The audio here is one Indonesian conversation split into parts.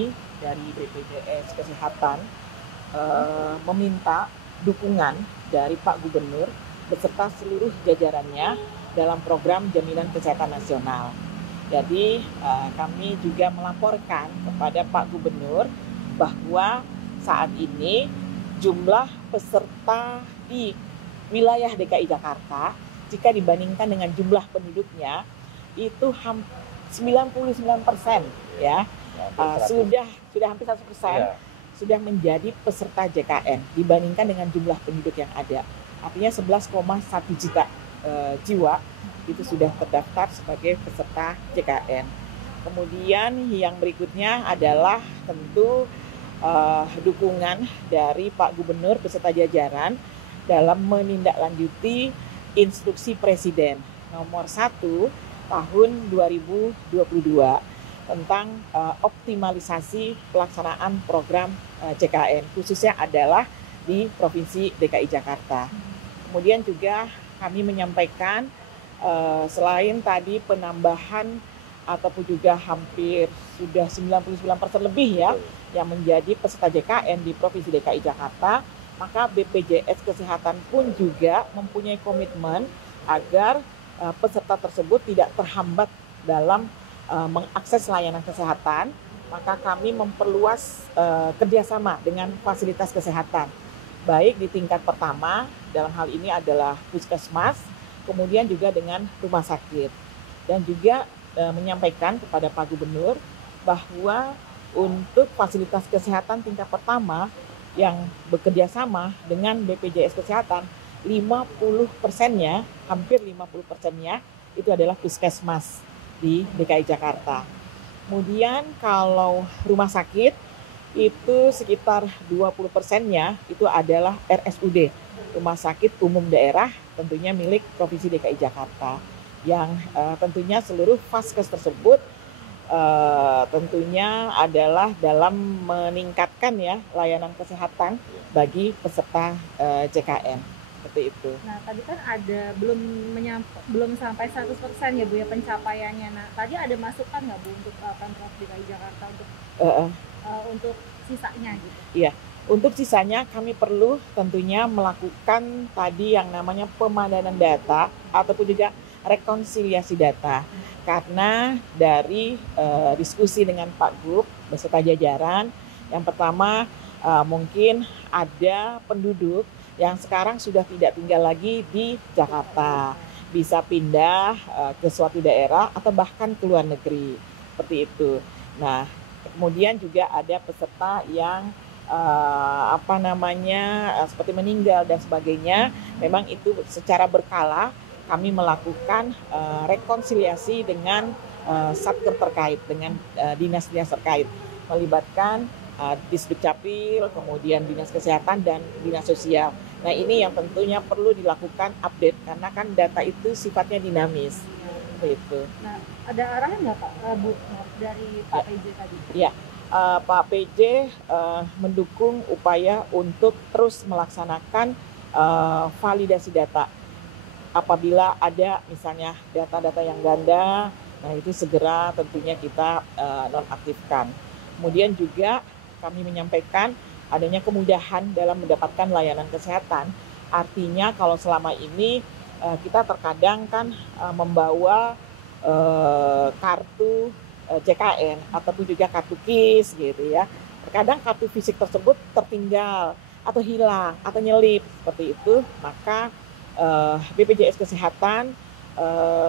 kami dari BPJS Kesehatan meminta dukungan dari Pak Gubernur beserta seluruh jajarannya dalam program Jaminan Kesehatan Nasional. Jadi kami juga melaporkan kepada Pak Gubernur bahwa saat ini jumlah peserta di wilayah DKI Jakarta jika dibandingkan dengan jumlah penduduknya itu 99% ya, sudah hampir 100%. Sudah menjadi peserta JKN dibandingkan dengan jumlah penduduk yang ada. Artinya 11,1 juta jiwa itu sudah terdaftar sebagai peserta JKN. Kemudian yang berikutnya adalah tentu dukungan dari Pak Gubernur beserta jajaran dalam menindaklanjuti instruksi Presiden nomor 1 tahun 2022 tentang optimalisasi pelaksanaan program JKN, khususnya adalah di Provinsi DKI Jakarta. Kemudian juga kami menyampaikan selain tadi penambahan ataupun juga hampir sudah 99% lebih ya yang menjadi peserta JKN di Provinsi DKI Jakarta, maka BPJS Kesehatan pun juga mempunyai komitmen agar peserta tersebut tidak terhambat dalam mengakses layanan kesehatan, maka kami memperluas kerjasama dengan fasilitas kesehatan, baik di tingkat pertama, dalam hal ini adalah puskesmas, kemudian juga dengan rumah sakit. Dan juga menyampaikan kepada Pak Gubernur bahwa untuk fasilitas kesehatan tingkat pertama yang bekerja sama dengan BPJS Kesehatan, 50%-nya, hampir 50%-nya itu adalah puskesmas di DKI Jakarta. Kemudian kalau rumah sakit itu sekitar 20%-nya itu adalah RSUD, Rumah Sakit Umum Daerah, tentunya milik Provinsi DKI Jakarta, yang tentunya seluruh vaskes tersebut tentunya adalah dalam meningkatkan ya layanan kesehatan bagi peserta JKN. Seperti itu. Nah, tadi kan ada belum sampai 100% ya Bu ya pencapaiannya. Nah, tadi ada masukan nggak Bu untuk Pemprov DKI Jakarta untuk sisanya gitu? Iya, untuk sisanya kami perlu tentunya melakukan tadi yang namanya pemadanan data ataupun juga rekonsiliasi data. Karena dari diskusi dengan Pak Gub beserta jajaran, yang pertama mungkin ada penduduk yang sekarang sudah tidak tinggal lagi di Jakarta, bisa pindah ke suatu daerah atau bahkan ke luar negeri, seperti itu. Nah, kemudian juga ada peserta yang seperti meninggal dan sebagainya. Memang itu secara berkala kami melakukan rekonsiliasi dengan satker terkait, dengan dinas-dinas terkait, melibatkan Disdukcapil, kemudian Dinas Kesehatan dan Dinas Sosial. Nah, ini yang tentunya perlu dilakukan update karena kan data itu sifatnya dinamis. Itu. Nah, ada arahan nggak Pak Bu dari Pak PJ tadi? Ya, Pak PJ mendukung upaya untuk terus melaksanakan validasi data. Apabila ada misalnya data-data yang ganda, nah itu segera tentunya kita nonaktifkan. Kemudian juga kami menyampaikan adanya kemudahan dalam mendapatkan layanan kesehatan. Artinya kalau selama ini kita terkadang kan membawa kartu JKN ataupun juga kartu KIS gitu ya. Terkadang kartu fisik tersebut tertinggal atau hilang atau nyelip seperti itu, maka BPJS Kesehatan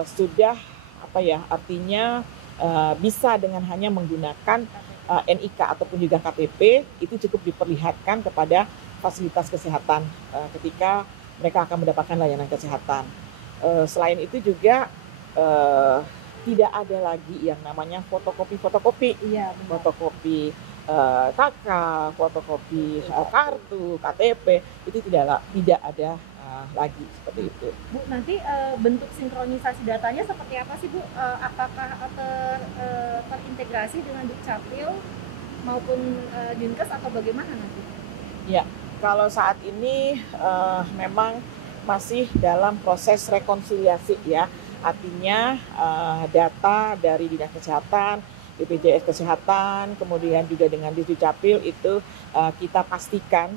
sudah artinya bisa dengan hanya menggunakan NIK ataupun juga KTP itu cukup diperlihatkan kepada fasilitas kesehatan ketika mereka akan mendapatkan layanan kesehatan. Selain itu juga tidak ada lagi yang namanya fotokopi, iya, fotokopi KK, fotokopi kartu, KTP itu tidak ada lagi seperti itu. Bu, nanti bentuk sinkronisasi datanya seperti apa sih Bu? Apakah terintegrasi dengan Dukcapil maupun Dinkes atau bagaimana nanti? Ya, kalau saat ini memang masih dalam proses rekonsiliasi ya. Artinya data dari Dinas Kesehatan BPJS Kesehatan, kemudian juga dengan Dukcapil itu kita pastikan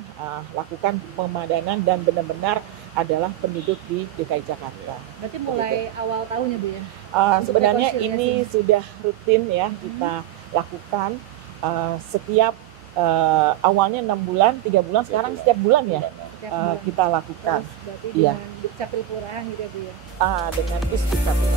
lakukan pemadanan dan benar-benar adalah penduduk di DKI Jakarta. Berarti mulai awal tahun ya Bu ya? Sebenarnya ini sudah rutin ya kita lakukan setiap awalnya 6 bulan, 3 bulan, sekarang setiap bulan ya kita lakukan. Terus berarti dengan Dukcapil Kelurahan gitu ya Bu ya? Dengan Dukcapil.